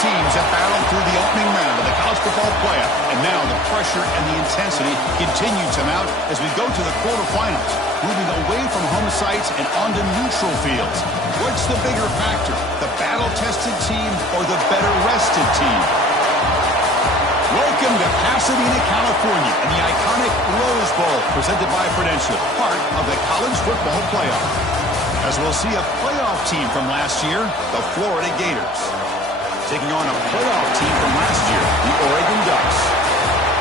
teams that battled through the opening round of the college football playoff. And now the pressure and the intensity continue to mount as we go to the quarterfinals, moving away from home sites and onto neutral fields. What's the bigger factor, the battle-tested team or the better-rested team? Welcome to Pasadena, California, and the iconic Rose Bowl, presented by Prudential, part of the college football playoff. As we'll see a playoff team from last year, the Florida Gators, taking on a playoff team from last year, the Oregon Ducks.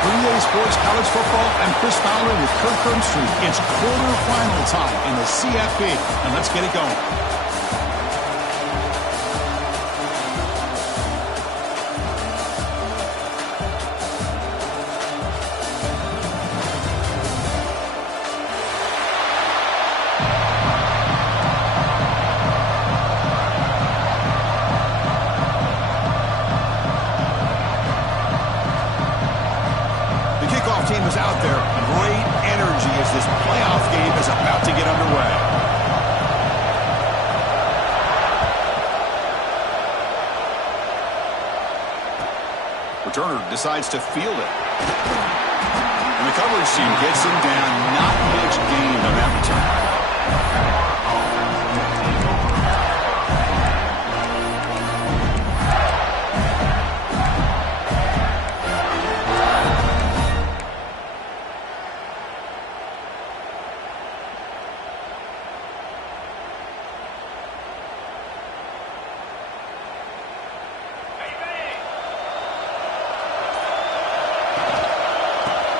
For EA Sports College Football, I'm Chris Fowler with Kirk Herbstreit. It's quarterfinal time in the CFP, and let's get it going. Team is out there. Great energy as this playoff game is about to get underway. Returner decides to field it. And the coverage team gets him down. Not much gained on that return.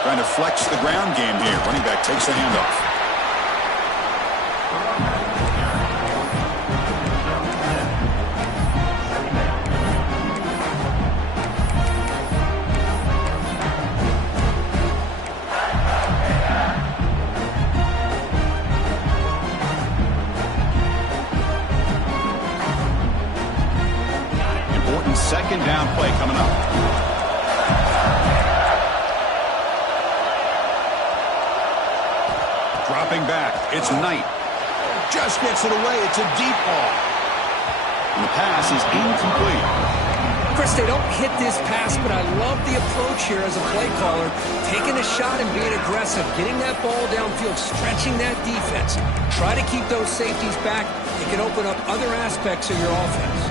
Trying to flex the ground game here. Running back takes the handoff. Important second down play coming up. Dropping back, it's Knight. Just gets it away, it's a deep ball. And the pass is incomplete. Chris, they don't hit this pass, but I love the approach here as a play caller. Taking a shot and being aggressive, getting that ball downfield, stretching that defense. Try to keep those safeties back. It can open up other aspects of your offense.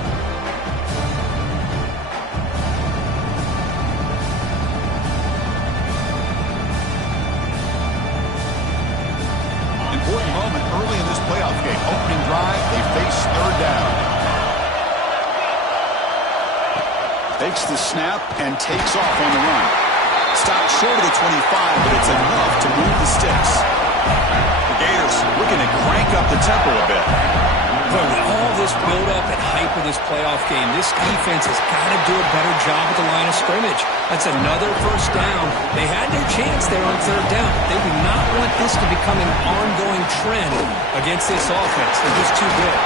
Important moment early in this playoff game. Opening drive, they face third down. Takes the snap and takes off on the run. Stopped short of the 25, but it's enough to move the sticks. The Gators looking to crank up the tempo a bit. But with all this build-up and hype of this playoff game, this defense has got to do a better job at the line of scrimmage. That's another first down. They had their chance there on third down. They do not want this to become an ongoing trend against this offense. They're just too good.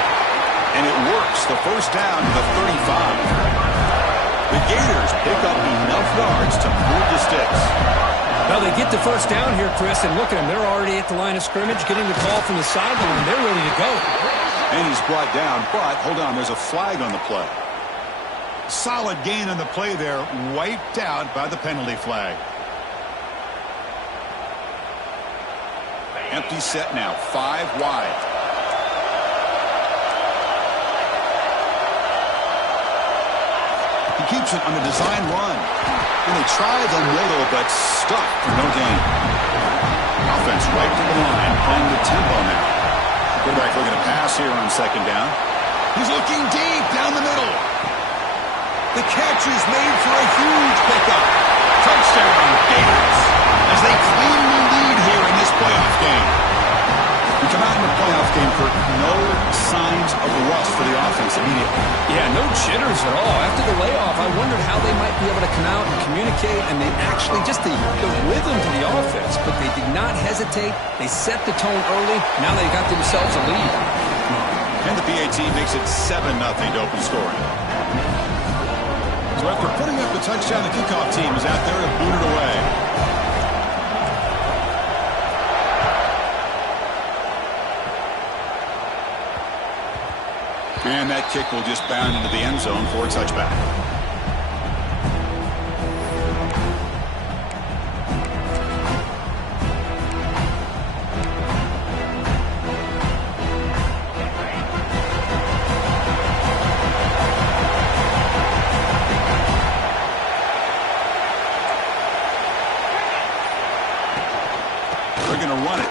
And it works. The first down to the 35. The Gators pick up enough yards to move the sticks. Well, they get the first down here, Chris, and look at them. They're already at the line of scrimmage, getting the call from the sideline. They're ready to go. And he's brought down, but hold on, there's a flag on the play. Solid gain on the play there, wiped out by the penalty flag. Empty set now, 5 wide. He keeps it on the design run. And they try the middle, but stuck for no gain. Offense right to the line, playing the tempo now. Quarterback looking to pass here on second down. He's looking deep down the middle. The catch is made for a huge pickup. Touchdown, Gators, as they claim the lead here in this playoff game. We come out in the playoff game for no signs of rust for the offense immediately. Yeah, no jitters at all. After the layoff, I wondered how they might be able to come out and communicate, and they actually just the rhythm to the offense, but they did not hesitate. They set the tone early. Now they got themselves a lead. And the PAT makes it 7-0 to open scoring. So after putting up the touchdown, the kickoff team is out there to boot it away. And that kick will just bound into the end zone for a touchback. going to run it.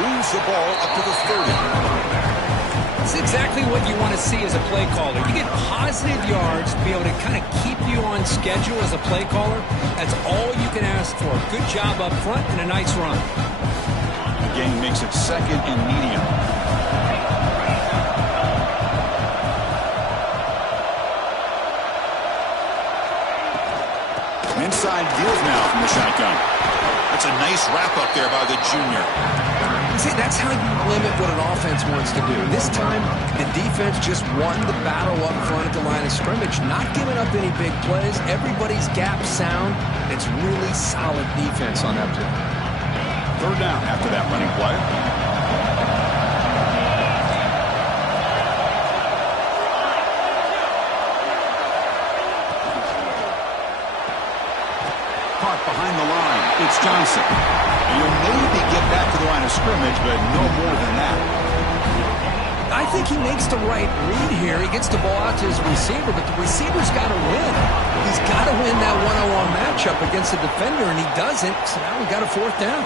Moves the ball up to the 30. It's exactly what you want to see as a play caller. You get positive yards to be able to kind of keep you on schedule as a play caller. That's all you can ask for. Good job up front and a nice run. The game makes it 2nd and medium. Inside deals now from the shotgun. That's a nice wrap up there by the junior. See, that's how you limit what an offense wants to do. This time, the defense just won the battle up front at the line of scrimmage, not giving up any big plays. Everybody's gap sound. It's really solid defense on that play. 3rd down after that running play. Caught behind the line. It's Johnson. And you'll maybe get back to the line of scrimmage, but no more than that. I think he makes the right read here. He gets the ball out to his receiver, but the receiver's got to win. He's got to win that one-on-one matchup against the defender, and he doesn't. So now we've got a 4th down.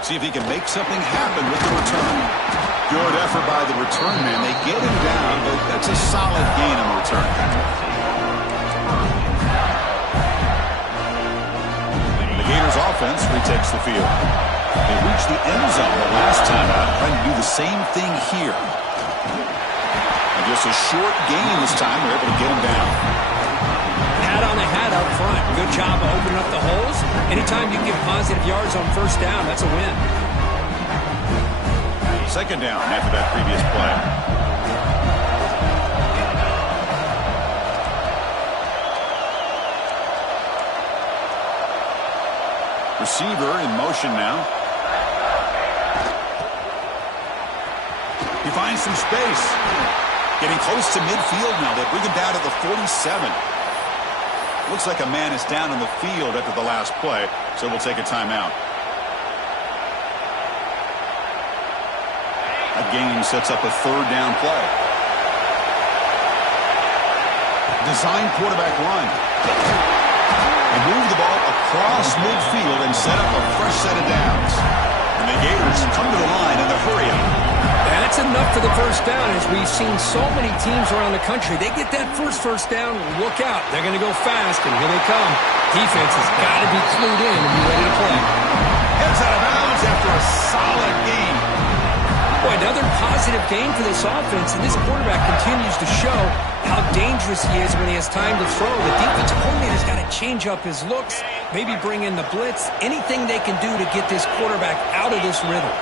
See if he can make something happen with the return. Good effort by the return man. They get him down, but that's a solid gain on the return. The Gators offense retakes the field. They reached the end zone the last time out, trying to do the same thing here. And just a short gain this time, they're able to get him down. Hat on the hat up front. Good job of opening up the holes. Anytime you get positive yards on 1st down, that's a win. 2nd down after that previous play. Receiver in motion now. He finds some space. Getting close to midfield now. They bring him down to the 47. Looks like a man is down on the field after the last play, so we'll take a timeout. That game sets up a 3rd down play. Design quarterback run. They move the ball across midfield and set up a fresh set of downs. And the Gators come to the line in a hurry up. That's enough for the 1st down. As we've seen so many teams around the country, they get that first down, look out. They're going to go fast, and here they come. Defense has got to be clued in and be ready to play. Heads out of bounds after a solid game. Boy, another positive game for this offense, and this quarterback continues to show how dangerous he is when he has time to throw. The defensive coordinator's got to change up his looks, maybe bring in the blitz, anything they can do to get this quarterback out of this rhythm.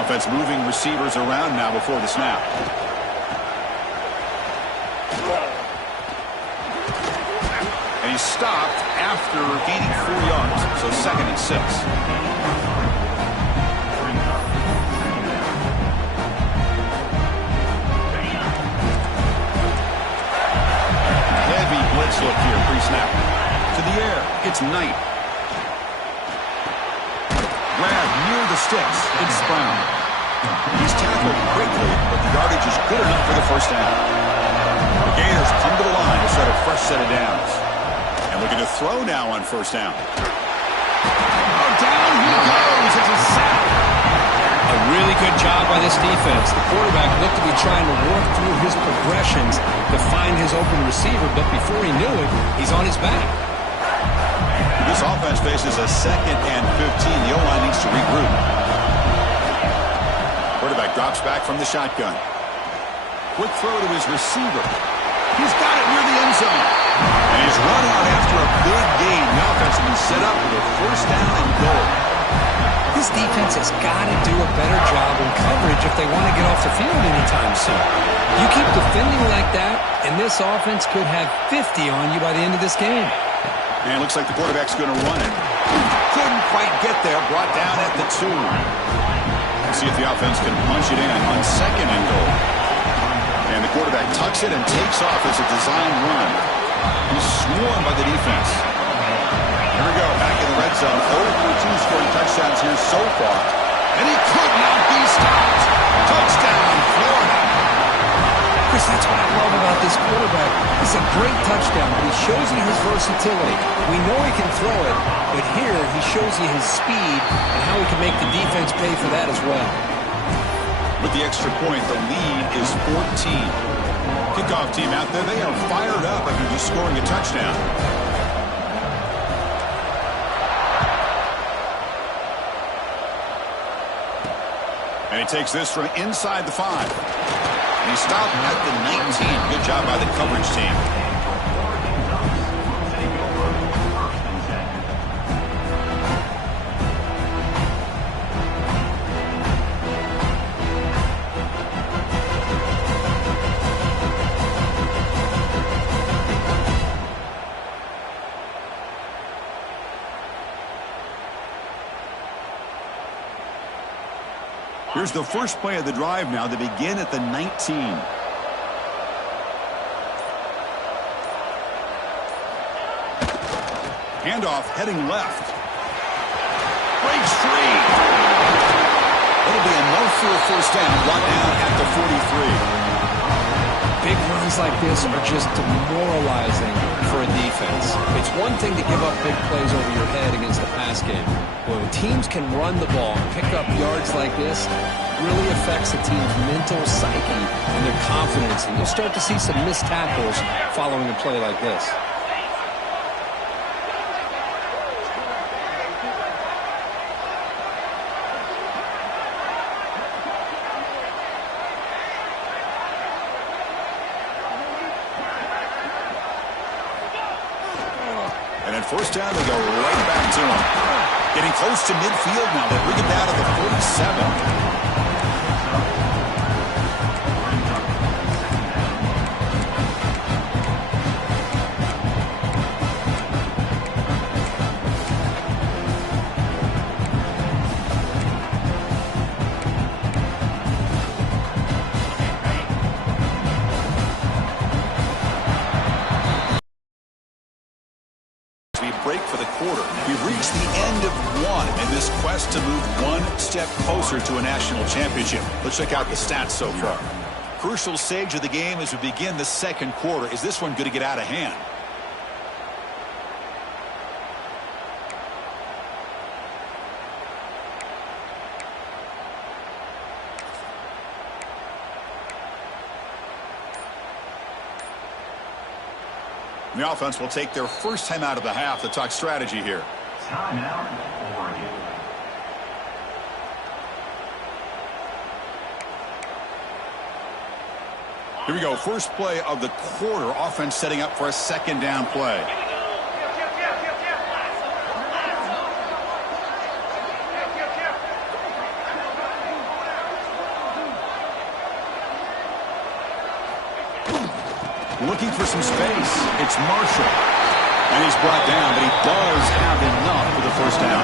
Offense moving receivers around now before the snap. And he's stopped after gaining 4 yards, so 2nd and 6. Heavy blitz look here, pre-snap. To the air, it's Knight. Grab near the sticks, it's Brown. He's tackled quickly, but the yardage is good enough for the 1st down. The Gators come to the line to set a fresh set of downs. And looking to throw now on 1st down. Oh, down he goes. It's a sack. A really good job by this defense. The quarterback looked to be trying to work through his progressions to find his open receiver, but before he knew it, he's on his back. This offense faces a 2nd and 15. The O-line needs to regroup. Quarterback drops back from the shotgun. Quick throw to his receiver. He's got it near the end zone. And he's run out after a big gain. The offense will be set up with a 1st down and goal. This defense has got to do a better job in coverage if they want to get off the field anytime soon. You keep defending like that, and this offense could have 50 on you by the end of this game. And it looks like the quarterback's going to run it. Couldn't quite get there. Brought down at the 2. Let's see if the offense can punch it in on 2nd and goal. And the quarterback tucks it and takes off as a design run. He's swarmed by the defense. Here we go, back in the red zone. 0 for 2 scoring touchdowns here so far. And he could not be stopped. Touchdown, Florida. For Chris, that's what I love about this quarterback. It's a great touchdown, but he shows you his versatility. We know he can throw it, but here he shows you his speed and how he can make the defense pay for that as well. With the extra point, the lead is 14. Kickoff team out there, they are fired up after just scoring a touchdown. And he takes this from inside the 5. And he stopped at the 19. Good job by the coverage team. Here's the first play of the drive now. They begin at the 19. Handoff heading left. Breaks free. It'll be enough for a first down. Brought down at the 43. Big runs like this are just demoralizing for a defense. It's one thing to give up big plays over your head against the pass game. When teams can run the ball and pick up yards like this, it really affects the team's mental psyche and their confidence. And you'll start to see some missed tackles following a play like this. And at first down, they go right back to him. Getting close to midfield now. They bring it down to the 47. Break for the quarter. We've reached the end of one in this quest to move one step closer to a national championship. Let's check out the stats so far. Crucial stage of the game as we begin the second quarter. Is this one going to get out of hand? The offense will take their first time out of the half to talk strategy here. Timeout, Oregon. Here we go. First play of the quarter. Offense setting up for a second down play. Looking for some space. It's Marshall. And he's brought down, but he does have enough for the first down.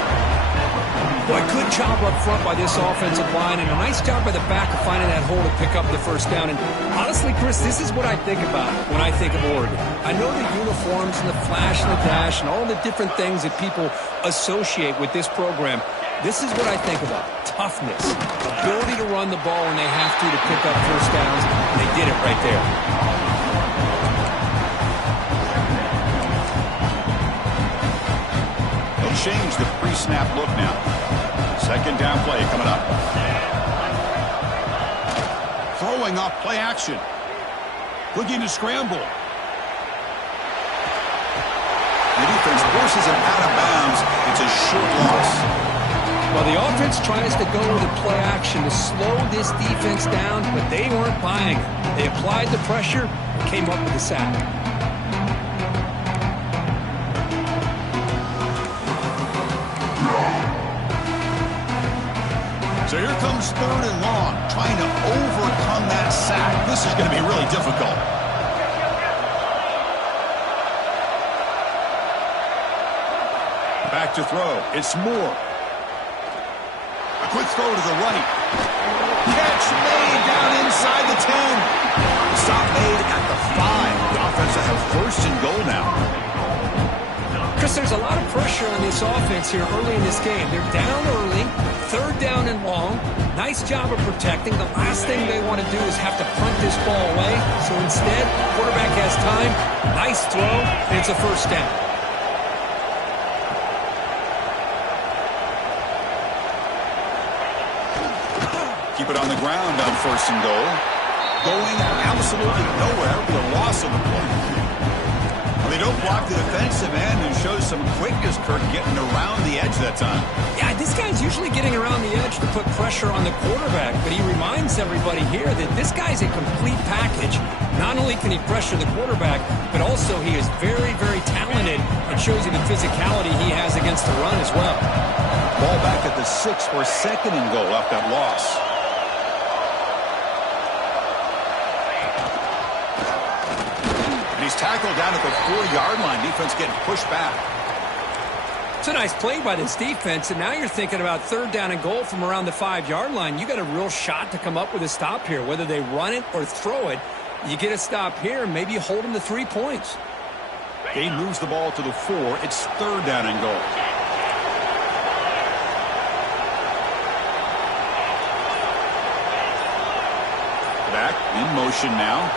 Boy, good job up front by this offensive line, and a nice job by the back of finding that hole to pick up the first down. And honestly, Chris, this is what I think about when I think of Oregon. I know the uniforms and the flash and the dash and all the different things that people associate with this program. This is what I think about. Toughness. Ability to run the ball when they have to pick up first downs. And they did it right there. Change the pre-snap look now. Second down play coming up. Throwing off play action. Looking to scramble. The defense forces him out of bounds. It's a short loss. Well, the offense tries to go with a play action to slow this defense down, but they weren't buying it. They applied the pressure and came up with the sack. So here comes third and long, trying to overcome that sack. This is going to be really difficult. Back to throw. It's Moore. A quick throw to the right. Catch made down inside the 10. Stop made at the 5. The offense will have first and goal now. Chris, there's a lot of pressure on this offense here early in this game. They're down early, third down and long. Nice job of protecting. The last thing they want to do is have to punt this ball away. So instead, quarterback has time. Nice throw, and it's a first down. Keep it on the ground on first and goal. Going absolutely nowhere with a loss of the play. They don't block the defensive end and shows some quickness, Kirk, getting around the edge that time. Yeah, this guy's usually getting around the edge to put pressure on the quarterback, but he reminds everybody here that this guy's a complete package. Not only can he pressure the quarterback, but also he is very, very talented and shows you the physicality he has against the run as well. Ball back at the 6 for second and goal off that loss. He's tackled down at the 4-yard line. Defense getting pushed back. It's a nice play by this defense, and now you're thinking about third down and goal from around the 5-yard line. You got a real shot to come up with a stop here. Whether they run it or throw it, you get a stop here, and maybe you hold them to 3 points. He moves the ball to the 4. It's third down and goal. Back in motion now.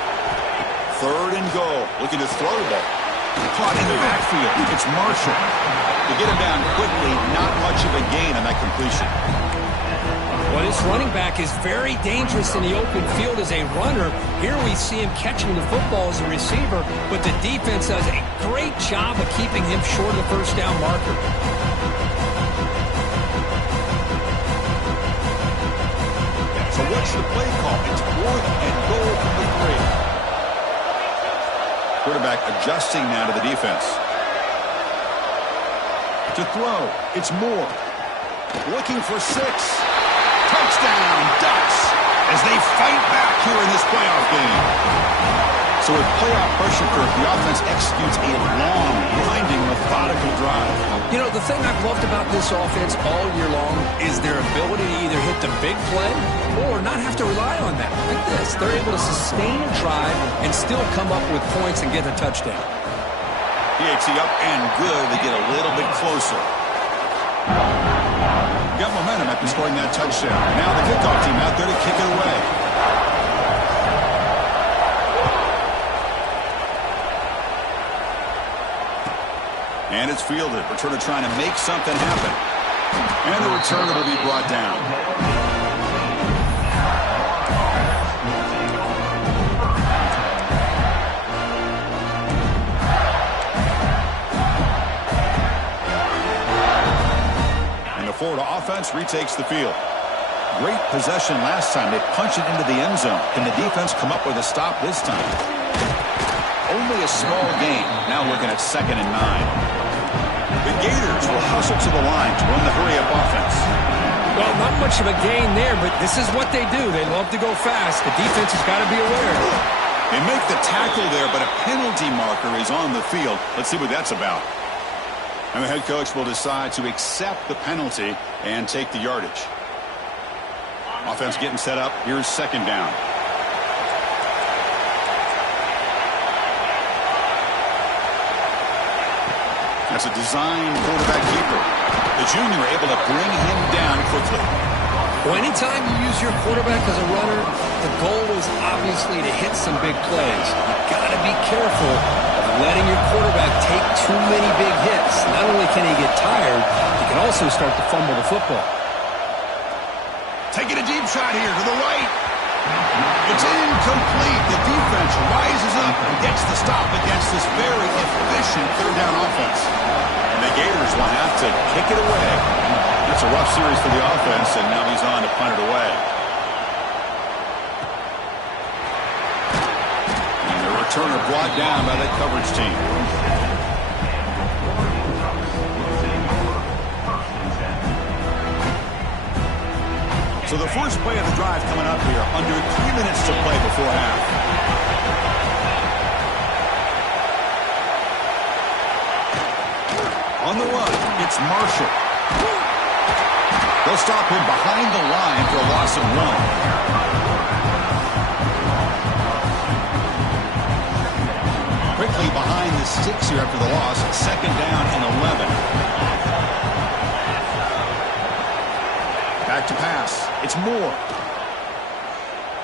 Third and goal. Looking to throw the ball. Caught in the backfield. It's Marshall. To get him down quickly, not much of a gain on that completion. Well, this running back is very dangerous in the open field as a runner. Here we see him catching the football as a receiver, but the defense does a great job of keeping him short of the first down marker. So what's the play call? It's fourth and goal from the 3. Quarterback adjusting now to the defense. To throw, it's Moore. Looking for 6. Touchdown, Ducks, as they fight back here in this playoff game. So with playoff pressure, Kirk, the offense executes a long, winding, methodical drive. You know, the thing I've loved about this offense all year long is their ability to either hit the big play or not have to rely on that. Like this, they're able to sustain a drive and still come up with points and get a touchdown. PHC up and good to get a little bit closer. Got momentum after scoring that touchdown. Now the kickoff team out there to kick it away. And it's fielded. Returner trying to make something happen. And the returner will be brought down. And the Florida offense retakes the field. Great possession last time. They punch it into the end zone. Can the defense come up with a stop this time? Only a small gain. Now looking at 2nd and 9. The Gators will hustle to the line to run the hurry-up offense. Well, not much of a gain there, but this is what they do. They love to go fast. The defense has got to be aware. They make the tackle there, but a penalty marker is on the field. Let's see what that's about. And the head coach will decide to accept the penalty and take the yardage. Offense getting set up. Here's 2nd down. That's a designed quarterback keeper. The junior able to bring him down quickly. Well, anytime you use your quarterback as a runner, the goal is obviously to hit some big plays. You've got to be careful of letting your quarterback take too many big hits. Not only can he get tired, he can also start to fumble the football. Taking a deep shot here to the right. It's incomplete. The defense rises up and gets the stop against this very efficient third down offense. And the Gators will have to kick it away. That's a rough series for the offense, and now he's on to punt it away. And the returner brought down by that coverage team. So the first play of the drive coming up here, under 3 minutes to play before half. On the run, it's Marshall. They'll stop him behind the line for a loss of 1. quickly behind the sticks here after the loss. Second down and 11. Back to pass. It's Moore.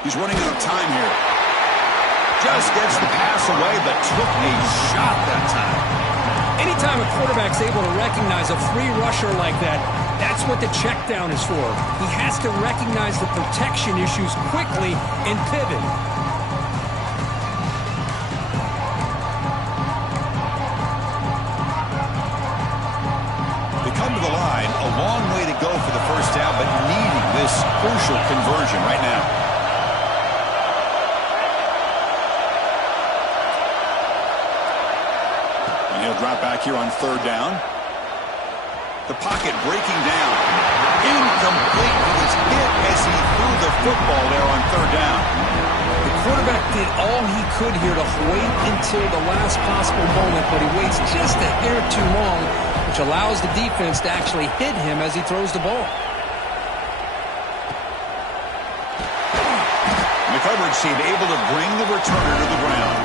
He's running out of time here. Just gets the pass away, but took a shot that time. Anytime a quarterback's able to recognize a free rusher like that, that's what the check down is for. He has to recognize the protection issues quickly and pivot. They come to the line, a long way to go for the first down, but needing this crucial conversion right now. And he'll drop back here on third down. The pocket breaking down. Incomplete. He was hit as he threw the football there on third down. The quarterback did all he could here to wait until the last possible moment, but he waits just a hair too long, which allows the defense to actually hit him as he throws the ball. The coverage team able to bring the returner to the ground.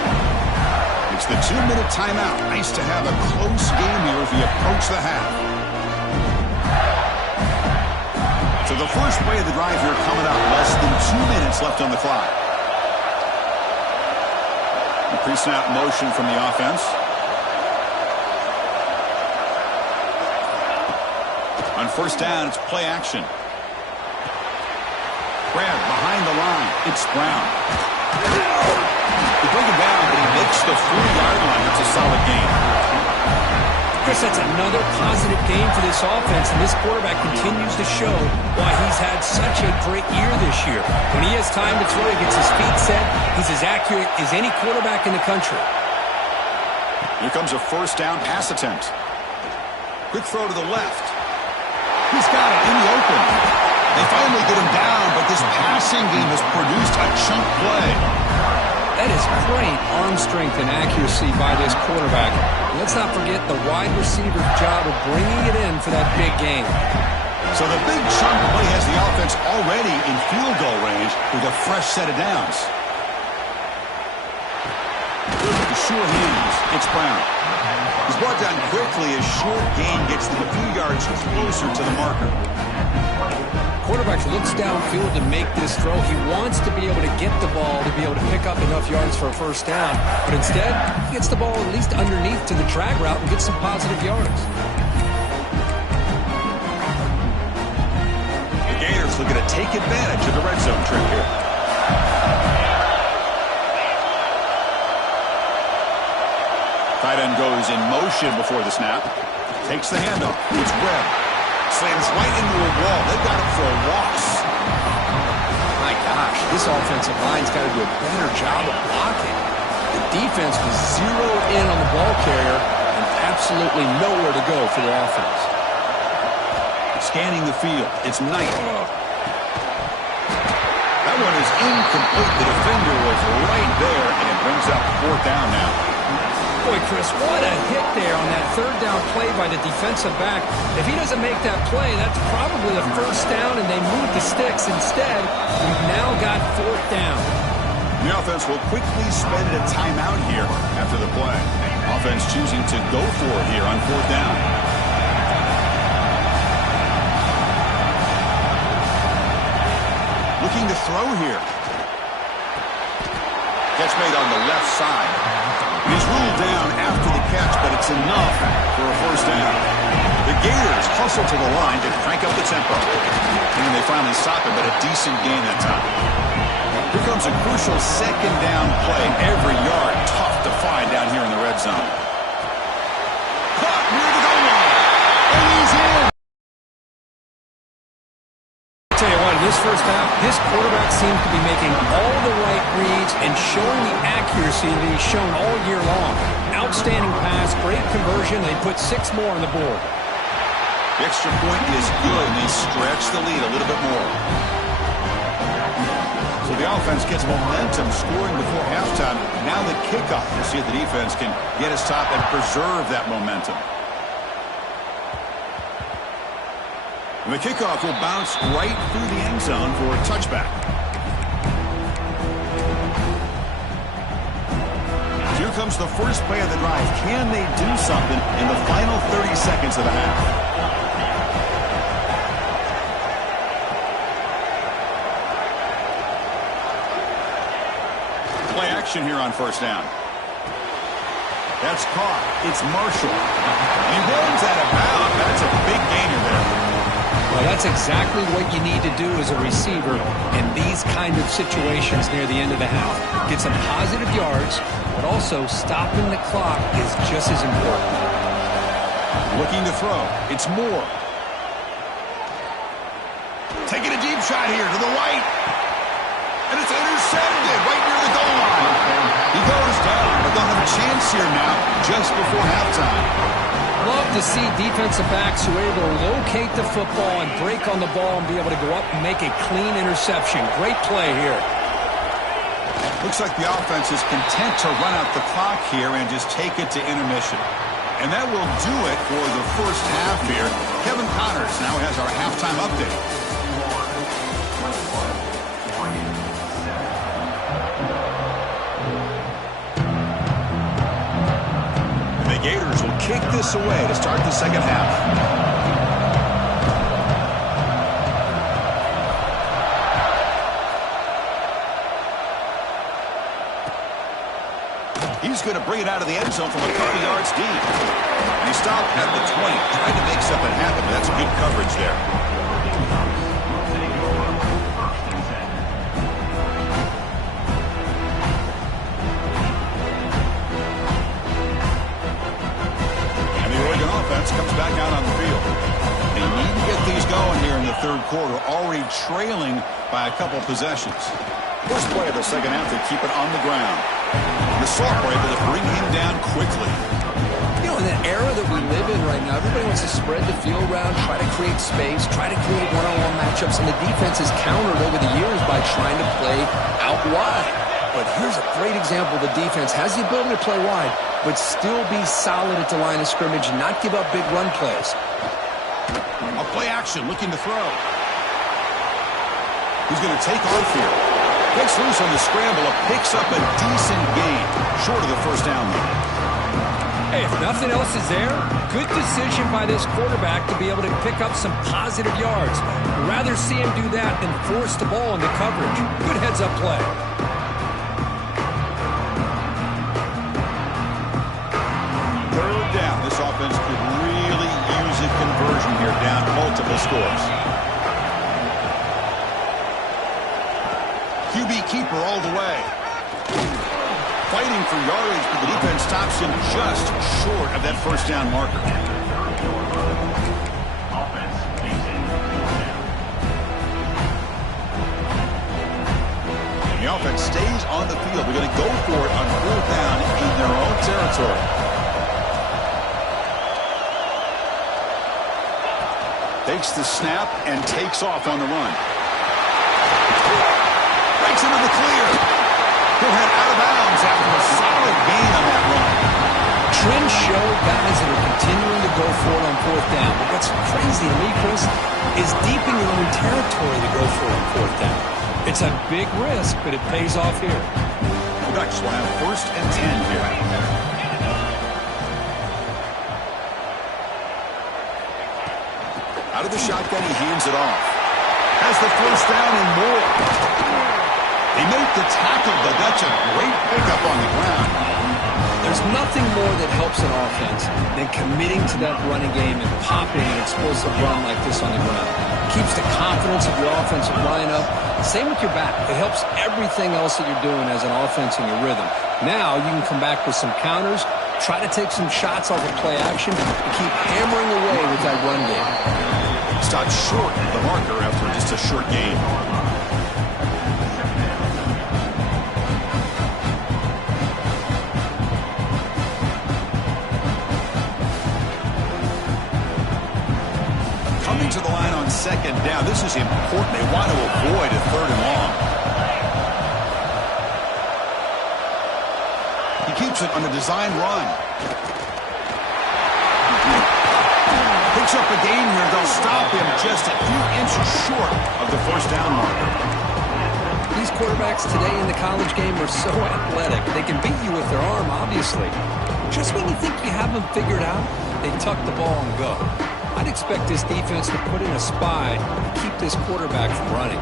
It's the 2-minute timeout. Nice to have a close game here as we approach the half. So the first play of the drive here coming up. Less than 2 minutes left on the clock. The pre-snap motion from the offense. On first down, it's play action. Brad behind the line. It's Brown. They bring him down, but he makes the 4-yard line. It's a solid game. Chris, that's another positive game for this offense, and this quarterback continues to show why he's had such a great year this year. When he has time to throw, he gets his feet set. He's as accurate as any quarterback in the country. Here comes a first down pass attempt. Quick throw to the left. He's got it in the open. They finally get him down, but this passing game has produced a chunk play. That is great arm strength and accuracy by this quarterback. Let's not forget the wide receiver's job of bringing it in for that big game. So the big chunk play has the offense already in field goal range with a fresh set of downs. The sure hands. It's Brown. He's brought down quickly as short gain gets them a few yards closer to the marker. Quarterback looks downfield to make this throw. He wants to be able to get the ball to be able to pick up enough yards for a first down. But instead, he gets the ball at least underneath to the drag route and gets some positive yards. The Gators looking to take advantage of the red zone trip here. Tight end goes in motion before the snap. Takes the handoff. It's Webb. Slams right into a wall. They've got him for a loss. My gosh, this offensive line's got to do a better job of blocking. The defense was zeroed in on the ball carrier and absolutely nowhere to go for the offense. Scanning the field. It's Knight. That one is incomplete. The defender was right there, and it brings up fourth down now. Boy, Chris, what a hit there on that third down play by the defensive back. If he doesn't make that play, that's probably the first down, and they move the sticks. Instead, we've now got fourth down. The offense will quickly spend a timeout here after the play. Offense choosing to go for it here on fourth down. Looking to throw here. Catch made on the left side. He's ruled down after the catch, but it's enough for a first down. The Gators hustle to the line to crank up the tempo. And they finally stop it, but a decent gain that time. Here comes a crucial second down play. Every yard tough to find down here in the red zone. Caught near the goal line. And he's in. Tell you what, in this first half, this quarterback seems to be making all the right reads and showing the accuracy that he's shown all year long. Outstanding pass, great conversion. They put 6 more on the board. The extra point is good, and they stretch the lead a little bit more. So the offense gets momentum scoring before halftime. Now the kickoff. We'll see if the defense can get his top and preserve that momentum. And the kickoff will bounce right through the end zone for a touchback. 2 Here comes the first play of the drive. Can they do something in the final 30 seconds of the half? Play action here on first down. That's caught. It's Marshall. He runs out of bounds. That's a big gainer there. Well, that's exactly what you need to do as a receiver in these kind of situations near the end of the half. Get some positive yards, but also stopping the clock is just as important. Looking to throw. It's Moore. Taking a deep shot here to the right. And it's intercepted right near the goal line. He goes down, but they'll have a chance here now just before halftime. Love to see defensive backs who are able to locate the football and break on the ball and be able to go up and make a clean interception. Great play here. Looks like the offense is content to run out the clock here and just take it to intermission. And that will do it for the first half here. Kevin Connors now has our halftime update. The Gators will kick this away to start the second half. He's going to bring it out of the end zone from a couple yards deep. And he stopped at the 20, trying to make something happen. That's good coverage there. Comes back out on the field. They need to get these going here in the third quarter, already trailing by a couple possessions. First play of the second half, they keep it on the ground. The Sauk were able to bring him down quickly. You know, in the era that we live in right now, everybody wants to spread the field around, try to create space, try to create one-on-one matchups, and the defense has countered over the years by trying to play out wide. But here's a great example. The defense has the ability to play wide, but still be solid at the line of scrimmage and not give up big run plays. A play action, looking to throw. He's going to take off here. Gets loose on the scramble, picks up a decent gain, short of the first down line. Hey, if nothing else is there, good decision by this quarterback to be able to pick up some positive yards. Rather see him do that than force the ball into coverage. Good heads-up play. Offense could really use a conversion here, down multiple scores. QB keeper all the way. Fighting for yardage, but the defense stops him just short of that first down marker. And the offense stays on the field. They're going to go for it on fourth down in their own territory. Takes the snap and takes off on the run. Breaks into the clear. He'll head out of bounds after a solid gain on that run. Trends show guys that are continuing to go for it on fourth down. But what's crazy to me, Chris, is deep in your own territory to go for it on fourth down. It's a big risk, but it pays off here. The Ducks will have first and 10 here. Out of the shotgun, he hands it off. Has the first down and more. They make the tackle, but that's a great pickup on the ground. There's nothing more that helps an offense than committing to that running game and popping an explosive run like this on the ground. Keeps the confidence of your offensive lineup. Same with your back. It helps everything else that you're doing as an offense in your rhythm. Now you can come back with some counters, try to take some shots off of play action, and keep hammering away with that run game. Stopped short of the marker after just a short gain. Coming to the line on second down. This is important. They want to avoid a third and long. He keeps it on the design run. Picks up a gain here. They'll stop him just a few inches short of the first down marker. These quarterbacks today in the college game are so athletic. They can beat you with their arm, obviously. previously. Just when you think you have them figured out, they tuck the ball and go. I'd expect this defense to put in a spy and keep this quarterback from running.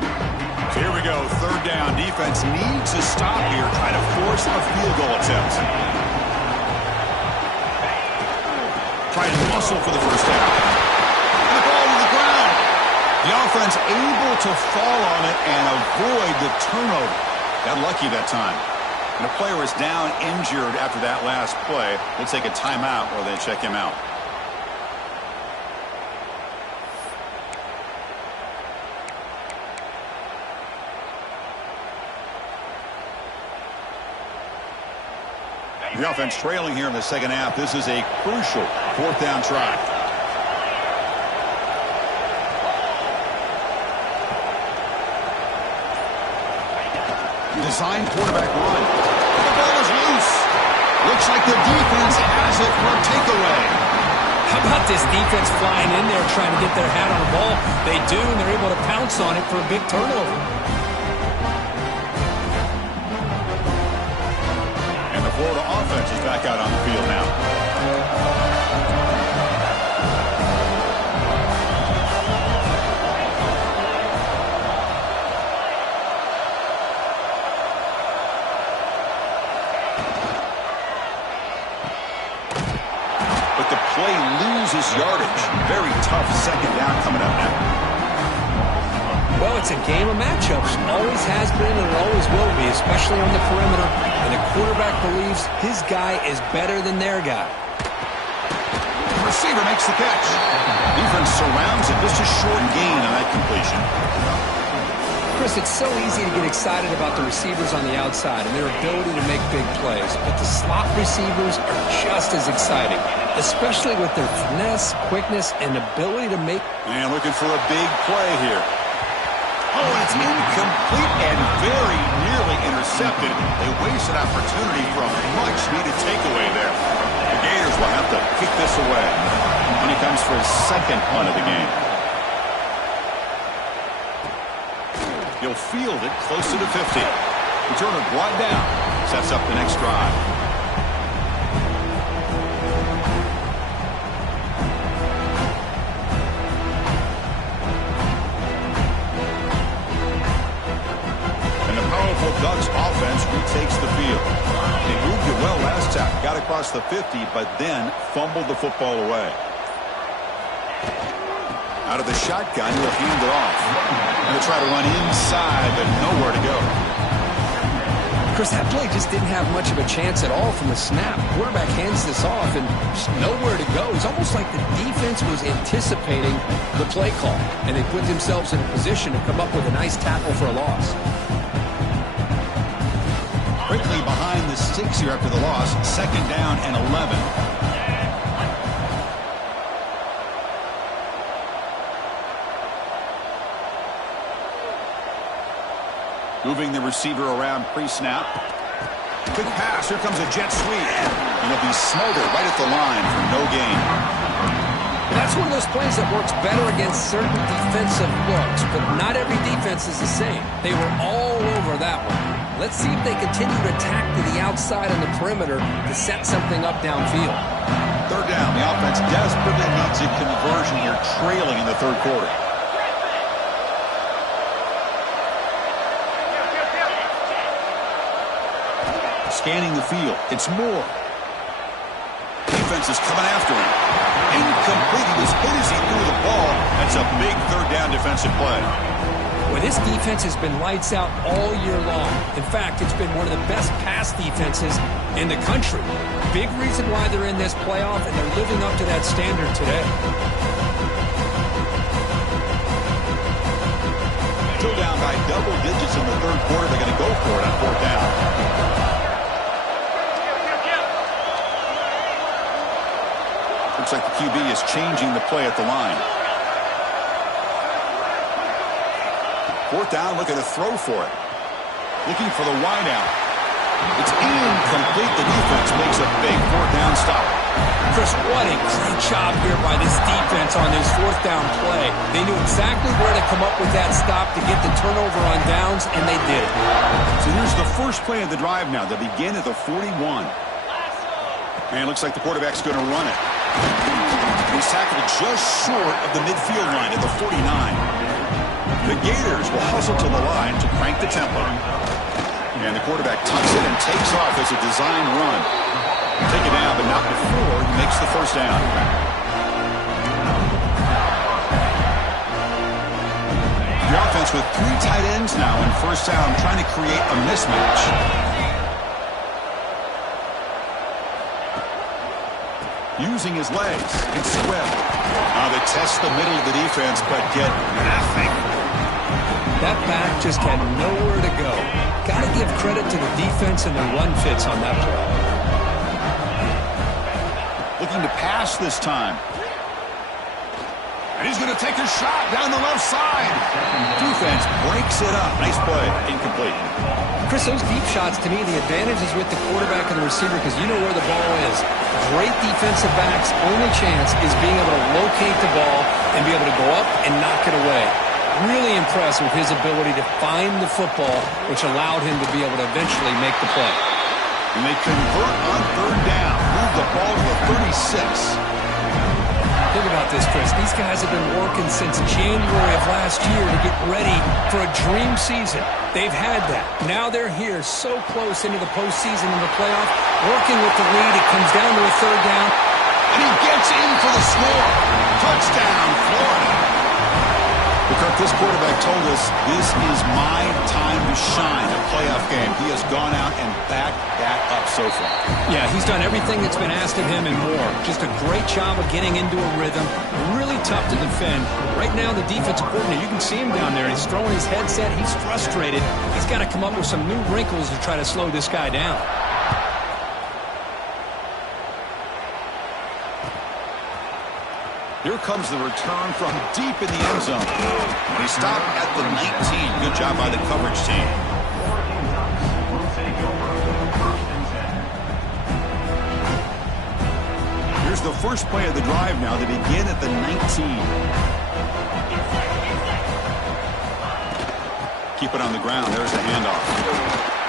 So here we go, third down. Defense needs to stop here, trying to force a field goal attempt. Trying to muscle for the first down. And the ball to the ground. The offense able to fall on it and avoid the turnover. Got lucky that time. And the player is down injured after that last play. We'll take a timeout while they check him out. The offense trailing here in the second half. This is a crucial fourth down try. Design quarterback run. The ball is loose. Looks like the defense has it for a takeaway. How about this defense flying in there trying to get their hat on the ball? They do, and they're able to pounce on it for a big turnover. Florida offense is back out on the field now. But the play loses yardage. Very tough second down coming up now. Well, it's a game of matchups. Always has been and always will be, especially on the perimeter. And the quarterback believes his guy is better than their guy. The receiver makes the catch. Defense surrounds it. Just a short gain on that completion. Chris, it's so easy to get excited about the receivers on the outside and their ability to make big plays. But the slot receivers are just as exciting, especially with their finesse, quickness, and ability to make... And looking for a big play here. Oh, and it's incomplete and very nearly intercepted. They waste an opportunity for a much-needed takeaway there. The Gators will have to kick this away when he comes for his second punt of the game. He'll field it close to the 50. Returner brought down. Sets up the next drive. Ducks offense retakes the field. They moved it well last time. Got across the 50, but then fumbled the football away. Out of the shotgun, he'll hand it off. Going to try to run inside, but nowhere to go. Chris, that play just didn't have much of a chance at all from the snap. Quarterback hands this off and just nowhere to go. It's almost like the defense was anticipating the play call, and they put themselves in a position to come up with a nice tackle for a loss. Quickly behind the sticks here after the loss. Second down and 11. Moving the receiver around pre-snap. Quick pass. Here comes a jet sweep. And it'll be smothered right at the line for no gain. That's one of those plays that works better against certain defensive looks, but not every defense is the same. They were all over that one. Let's see if they continue to attack to the outside on the perimeter to set something up downfield. Third down. The offense desperately needs a conversion here, trailing in the third quarter. Scanning the field. It's Moore. Defense is coming after him. Incomplete. He was hit as he threw the ball. That's a big third down defensive play. Well, this defense has been lights out all year long. In fact, it's been one of the best pass defenses in the country. Big reason why they're in this playoff, and they're living up to that standard today. Still down by double digits in the third quarter. They're going to go for it on fourth down. Looks like the QB is changing the play at the line. Fourth down, looking to throw for it. Looking for the wide out. It's incomplete. The defense makes a big fourth down stop. Chris, what a great job here by this defense on this fourth down play. They knew exactly where to come up with that stop to get the turnover on downs, and they did. So here's the first play of the drive now. They begin at the 41. And it looks like the quarterback's going to run it. He's tackled just short of the midfield line at the 49. The Gators will hustle to the line to crank the tempo. And the quarterback tucks it and takes off as a design run. Take it down, but not before he makes the first down. The offense with 3 tight ends now in first down, trying to create a mismatch. Using his legs. It's Webb. Now they test the middle of the defense, but get nothing. That back just had nowhere to go. Got to give credit to the defense and the run fits on that play. Looking to pass this time. And he's going to take a shot down the left side. Defense breaks it up. Nice play. Incomplete. Chris, those deep shots, to me, the advantage is with the quarterback and the receiver because you know where the ball is. Great defensive backs' only chance is being able to locate the ball and be able to go up and knock it away. Really impressed with his ability to find the football, which allowed him to be able to eventually make the play. And they convert on third down. Move the ball to the 36. Think about this, Chris. These guys have been working since January of last year to get ready for a dream season. They've had that. Now they're here so close into the postseason and the playoff, working with the lead. It comes down to a third down. And he gets in for the score. Touchdown, Florida. Because this quarterback told us this is my time to shine, a playoff game. He has gone out and backed that up so far. Yeah, he's done everything that's been asked of him and more. Just a great job of getting into a rhythm. Really tough to defend. Right now, the defensive coordinator, you can see him down there. He's throwing his headset. He's frustrated. He's got to come up with some new wrinkles to try to slow this guy down. Here comes the return from deep in the end zone. They stop at the 19. Good job by the coverage team. Here's the first play of the drive now. They begin at the 19. Keep it on the ground. There's the handoff.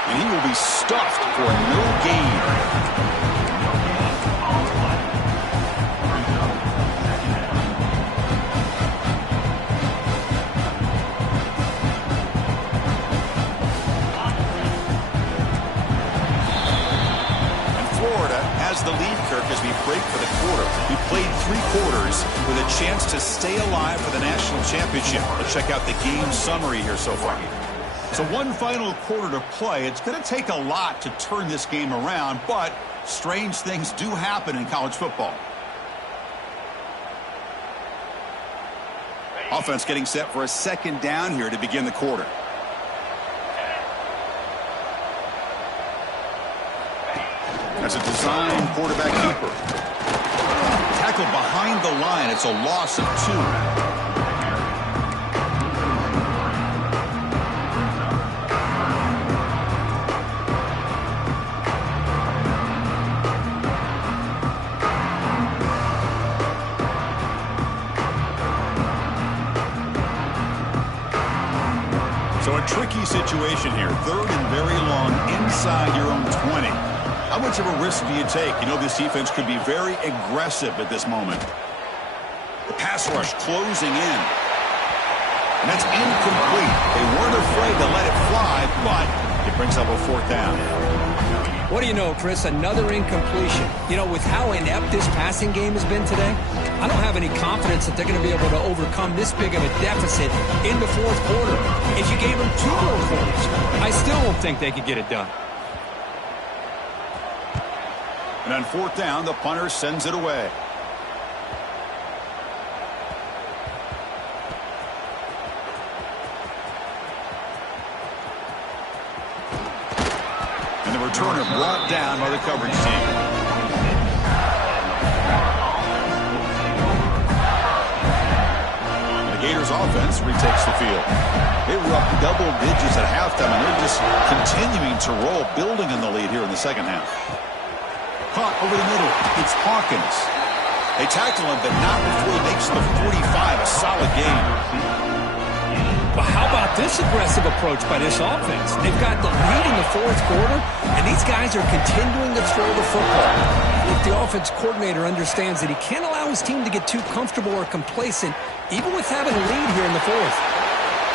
And he will be stuffed for no gain. The lead, Kirk, as we break for the quarter. We played 3 quarters with a chance to stay alive for the national championship. Let's check out the game summary here so far. So one final quarter to play. It's going to take a lot to turn this game around, but strange things do happen in college football. Offense getting set for a second down here to begin the quarter. As a design quarterback keeper. Tackled behind the line. It's a loss of 2. So a tricky situation here. 3rd and very long inside your own 20. How much of a risk do you take? You know this defense could be very aggressive at this moment. The pass rush closing in. And that's incomplete. They weren't afraid to let it fly, but it brings up a 4th down. What do you know, Chris? Another incompletion. You know, with how inept this passing game has been today, I don't have any confidence that they're going to be able to overcome this big of a deficit in the 4th quarter. If you gave them 2 more quarters, I still don't think they could get it done. And on 4th down, the punter sends it away. And the returner brought down by the coverage team. The Gators offense retakes the field. They were up double digits at halftime, and they're just continuing to roll, building in the lead here in the second half. Caught over the middle. It's Hawkins. They tackle him, but not before he makes the 45. A solid game. Well, how about this aggressive approach by this offense? They've got the lead in the 4th quarter, and these guys are continuing to throw the football. wonder if the offense coordinator understands that he can't allow his team to get too comfortable or complacent, even with having a lead here in the fourth.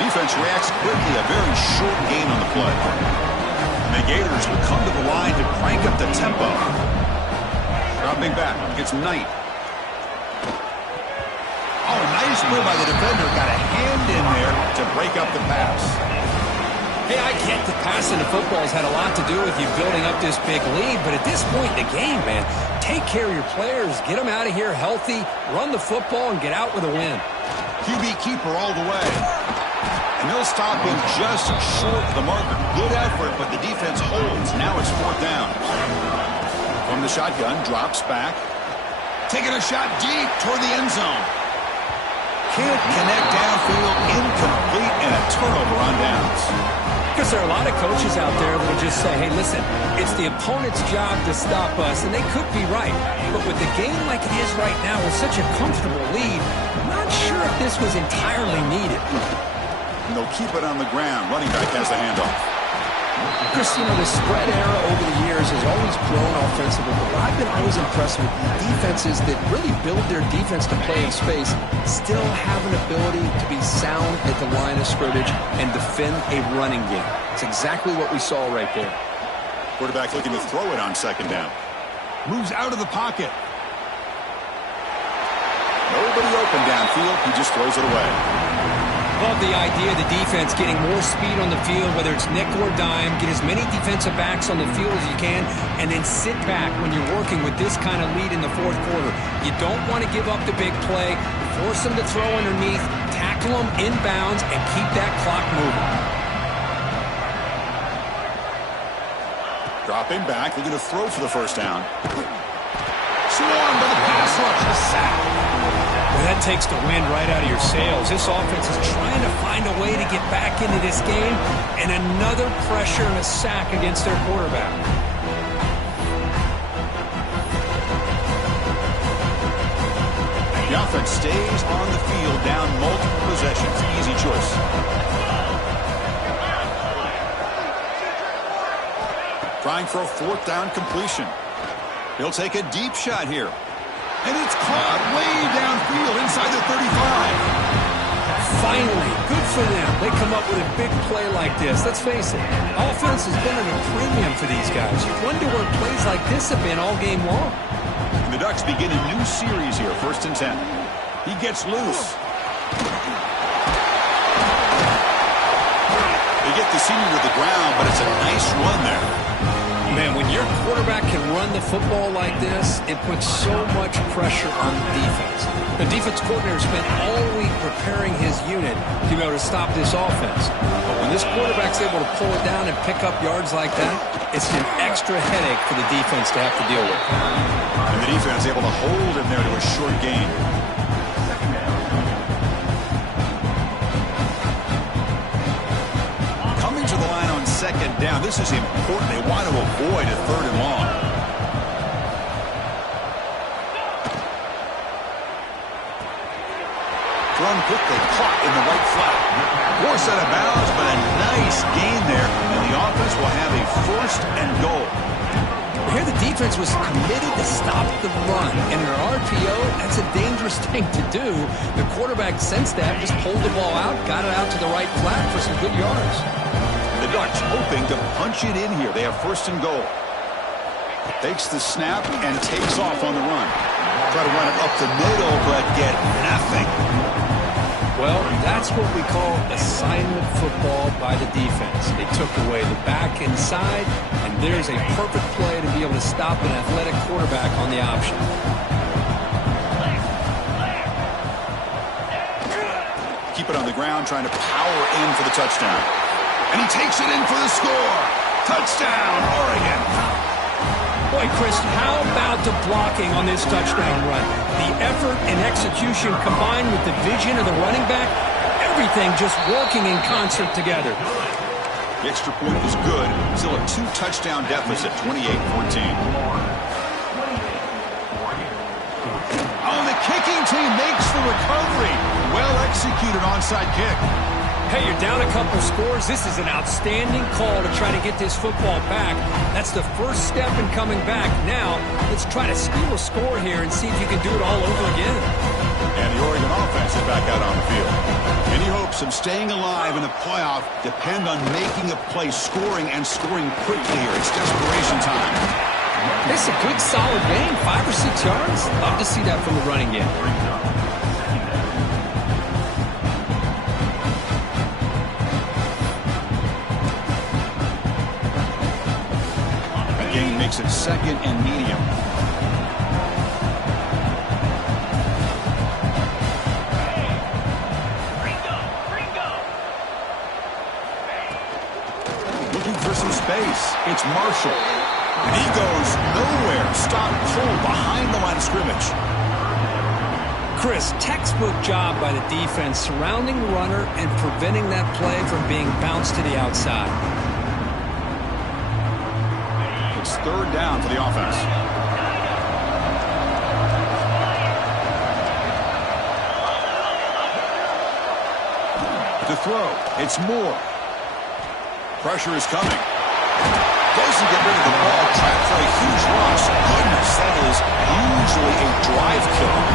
Defense reacts quickly, a very short gain on the play. And the Gators will come to the line to crank up the tempo. Dropping back, it's Knight. Oh, nice move by the defender. Got a hand in there to break up the pass. Hey, I get the passing of football has had a lot to do with you building up this big lead, but at this point in the game, man, take care of your players, get them out of here healthy, run the football, and get out with a win. QB keeper all the way. And they'll stop him just short of the marker. Good effort, but the defense holds. Now it's fourth down. From the shotgun, drops back. Taking a shot deep toward the end zone. Can't connect downfield, incomplete, and a turnover on downs. Because there are a lot of coaches out there that will just say, hey, listen, it's the opponent's job to stop us, and they could be right. But with the game like it is right now with such a comfortable lead, I'm not sure if this was entirely needed. And they'll keep it on the ground. Running back has the handoff. Chris, you know, the spread era over the years has always grown offensively, but what I've been always impressed with defenses that really build their defense to play in space still have an ability to be sound at the line of scrimmage and defend a running game. It's exactly what we saw right there. Quarterback looking to throw it on second down. Moves out of the pocket. Nobody open downfield. He just throws it away. Love the idea of the defense getting more speed on the field, whether it's nickel or dime, get as many defensive backs on the field as you can, and then sit back when you're working with this kind of lead in the fourth quarter. You don't want to give up the big play, force them to throw underneath, tackle them inbounds, and keep that clock moving. Dropping back, looking to throw for the first down. Swarmed by the pass rush, a sack. Well, that takes the wind right out of your sails. This offense is trying to find a way to get back into this game, and another pressure and a sack against their quarterback. The offense stays on the field, down multiple possessions. Easy choice. Trying for a fourth down completion. He'll take a deep shot here. And it's caught way downfield inside the 35. Finally, good for them. They come up with a big play like this. Let's face it, offense has been at a premium for these guys. You wonder where plays like this have been all game long. And the Ducks begin a new series here, 1st and 10. He gets loose. They get the senior to the ground, but it's a nice run there. Man, when your quarterback can run the football like this, it puts so much pressure on the defense. The defense coordinator spent all week preparing his unit to be able to stop this offense. But when this quarterback's able to pull it down and pick up yards like that, it's an extra headache for the defense to have to deal with. And the defense able to hold him there to a short gain. To the line on second down. This is important. They want to avoid a 3rd and long. Thrown quickly, caught in the right flat. Forced out of bounds, but a nice gain there, and the offense will have a 1st and goal. Here the defense was committed to stop the run, and in an RPO, that's a dangerous thing to do. The quarterback sensed that, just pulled the ball out, got it out to the right flat for some good yards. The Ducks hoping to punch it in here. They have 1st and goal. Takes the snap and takes off on the run. Try to run it up the middle, but get nothing. Well, that's what we call assignment football by the defense. They took away the back inside, and there's a perfect play to be able to stop an athletic quarterback on the option. Keep it on the ground, trying to power in for the touchdown. And he takes it in for the score. Touchdown, Oregon. Boy, Chris, how about the blocking on this touchdown run? The effort and execution combined with the vision of the running back, everything just working in concert together. The extra point was good. Still a 2-touchdown deficit, 28-14. Oh, the kicking team makes the recovery. Well executed onside kick. Hey, you're down a couple scores. This is an outstanding call to try to get this football back. That's the first step in coming back. Now, let's try to steal a score here and see if you can do it all over again. And the Oregon offense is back out on the field. Any hopes of staying alive in the playoff depend on making a play, scoring, and scoring quickly here. It's desperation time. This is a good, solid game. 5 or 6 yards. Love to see that from the running game. The gain makes it 2nd and medium. Looking for some space. It's Marshall. And he goes nowhere. Stop pull behind the line of scrimmage. Chris, textbook job by the defense surrounding the runner and preventing that play from being bounced to the outside. It's 3rd down for the offense. To throw. It's Moore. Pressure is coming. Doesn't get rid of the ball. Trapped for a huge loss. Goodness, that is usually a drive killer.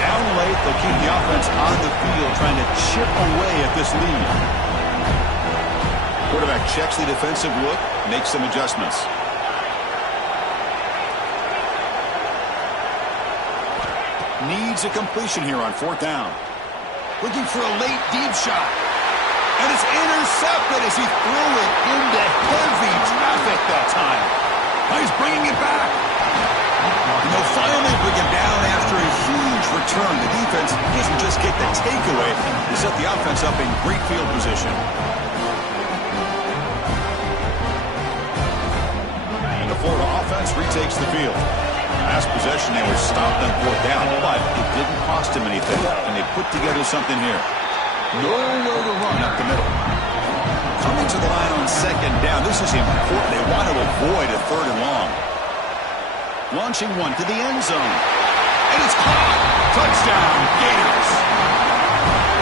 Down late, they'll keep the offense on the field trying to chip away at this lead. Quarterback checks the defensive look, makes some adjustments. Needs a completion here on 4th down. Looking for a late deep shot. And it's intercepted as he threw it into heavy traffic that time. Now he's bringing it back. And they'll finally bring him down after a huge return. The defense doesn't just get the takeaway. They set the offense up in great field position. And the Florida offense retakes the field. Last possession, they were stopped on 4th down, but it didn't cost him anything. And they put together something here. Nowhere to run up the middle. Coming to the line on 2nd down. This is important. They want to avoid a 3rd and long. Launching one to the end zone. And it's caught. Touchdown, Gators.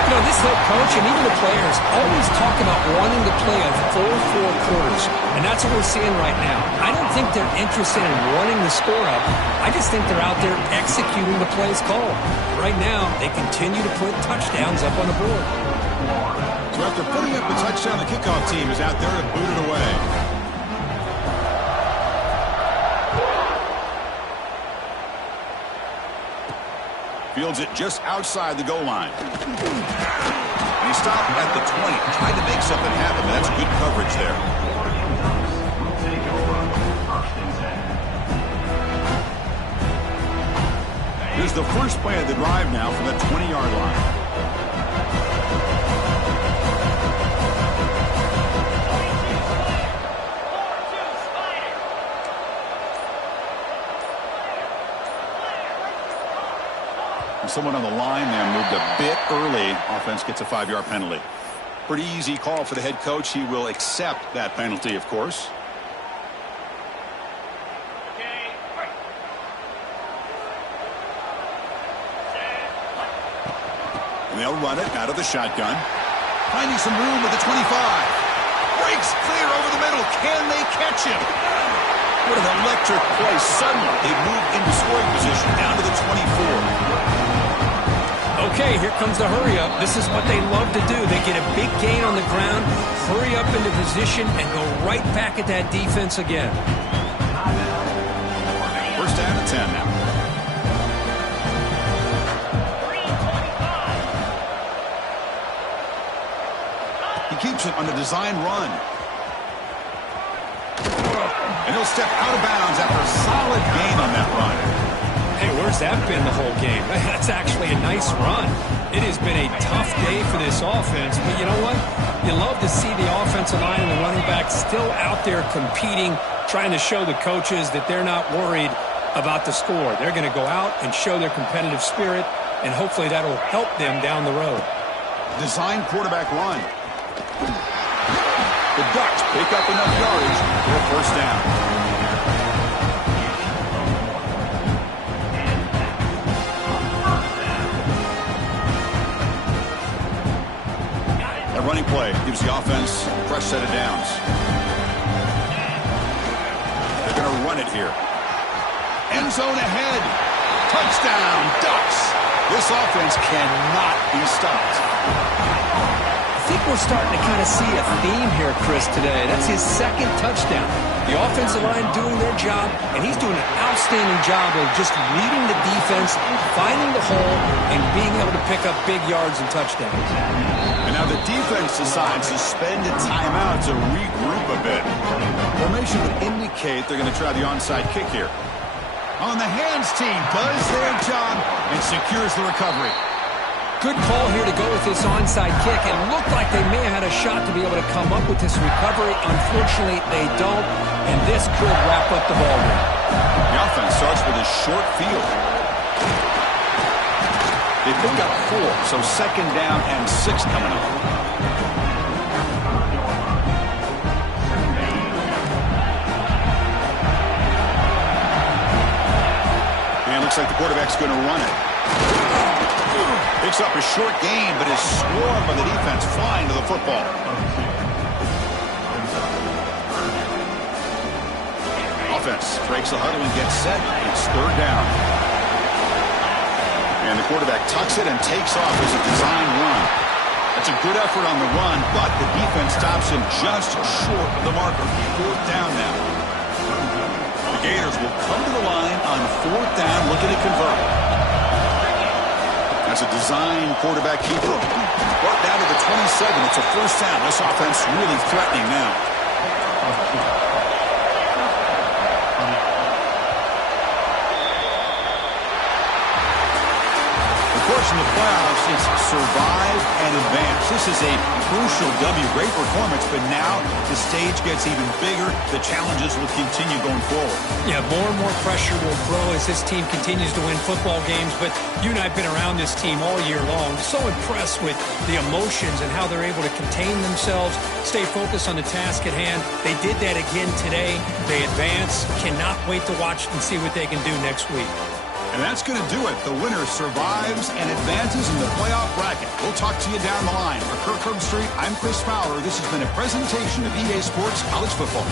You know, this head coach and even the players always talk about wanting to play a full 4 quarters. And that's what we're seeing right now. I don't think they're interested in running the score up. I just think they're out there executing the plays called. Right now, they continue to put touchdowns up on the board. So after putting up a touchdown, the kickoff team is out there to boot it away. Fields it just outside the goal line. And he stopped at the 20, tried to make something happen, but that's good coverage there. Here's the first play of the drive now from the 20-yard line. Someone on the line there moved a bit early. Offense gets a 5-yard penalty. Pretty easy call for the head coach. He will accept that penalty, of course. And they'll run it out of the shotgun. Finding some room at the 25. Breaks clear over the middle. Can they catch him? What an electric play. Suddenly, they move into scoring position down to the 24. Okay, here comes the hurry up. This is what they love to do. They get a big gain on the ground, hurry up into position, and go right back at that defense again. First down and 10 now. He keeps it on the design run. And he'll step out of bounds after a solid gain on that run. Hey, where's that been the whole game? That's actually a nice run. It has been a tough day for this offense, but you know what? You love to see the offensive line and the running back still out there competing, trying to show the coaches that they're not worried about the score. They're going to go out and show their competitive spirit, and hopefully that'll help them down the road. Design quarterback run. The Ducks pick up enough yardage for a first down. Running play. Gives the offense a fresh set of downs. They're going to run it here. End zone ahead. Touchdown, Ducks. This offense cannot be stopped. I think we're starting to kind of see a theme here, Chris, today. That's his second touchdown. The offensive line doing their job, and he's doing an outstanding job of just reading the defense, finding the hole, and being able to pick up big yards and touchdowns. And now the defense decides to spend a timeout to regroup a bit. Formation would indicate they're going to try the onside kick here. On the hands team does their job and secures the recovery. Good call here to go with this onside kick. It looked like they may have had a shot to be able to come up with this recovery. Unfortunately, they don't, and this could wrap up the ball game. The offense starts with a short field. They pick up 4, so second down and 6 coming up. And looks like the quarterback's going to run it. Picks up a short gain, but is swarmed by the defense flying to the football. Offense breaks the huddle and gets set. It's third down. And the quarterback tucks it and takes off as a design run. That's a good effort on the run, but the defense stops him just short of the marker. Fourth down now. The Gators will come to the line on fourth down, looking to convert. That's a design quarterback keeper. Brought down to the 27. It's a first down. This offense really threatening now. Of course, in the playoffs, it's survive and advance. This is a crucial W. Great performance, but now the stage gets even bigger. The challenges will continue going forward. Yeah, more and more pressure will grow as this team continues to win football games, but you and I have been around this team all year long. So impressed with the emotions and how they're able to contain themselves, stay focused on the task at hand. They did that again today. They advance. Cannot wait to watch and see what they can do next week. And that's going to do it. The winner survives and advances in the playoff bracket. We'll talk to you down the line. For Kirk Herbstreit, I'm Chris Fowler. This has been a presentation of EA Sports College Football.